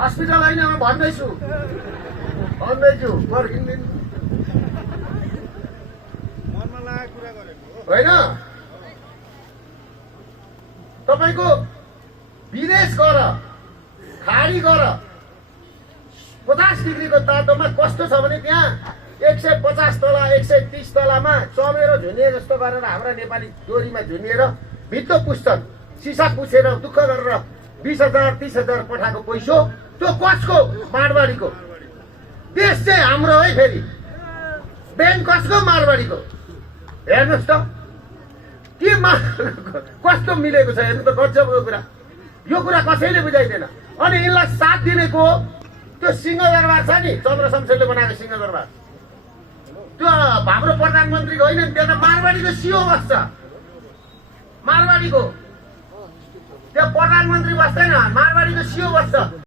hospital होइन म भन्दैछु पर्खिँदैन मनमा लागेको कुरा गरेको होइन तपाईको विदेश गर खाडी गर 50 डिग्रीको तातोमा कस्तो छ भने त्यहाँ 150 तला 130 तलामा चमेरो झुनिए जस्तो गरेर हाम्रा नेपाली डोरीमा झुनिएर भित्तो पुस्छन् सिसा पुछेर दुःख गरेर 20,000 30,000 पठाएको पैसो त्यो कसको मारवाडीको देश चाहिँ हाम्रो है फेरि ब्याङ्क कसको मारवाडीको हेर्नुहोस् त के कस्तो मिलेको छ हेर्नु त गजबको कुरा यो कुरा कसैले बुझाइदिएन अनि यिनलाई साथ दिनेको त्यो सिंहदरबार छ नि चन्द्र शमशेरले बनाएको सिंहदरबार त्यो हाम्रो प्रधानमन्त्रीको होइन नि त्यहाँ त मारवाडीको सिओ बस्छ मारवाडीको त्यो प्रधानमन्त्री बस्दैन मारवाडीको सिओ बस्छ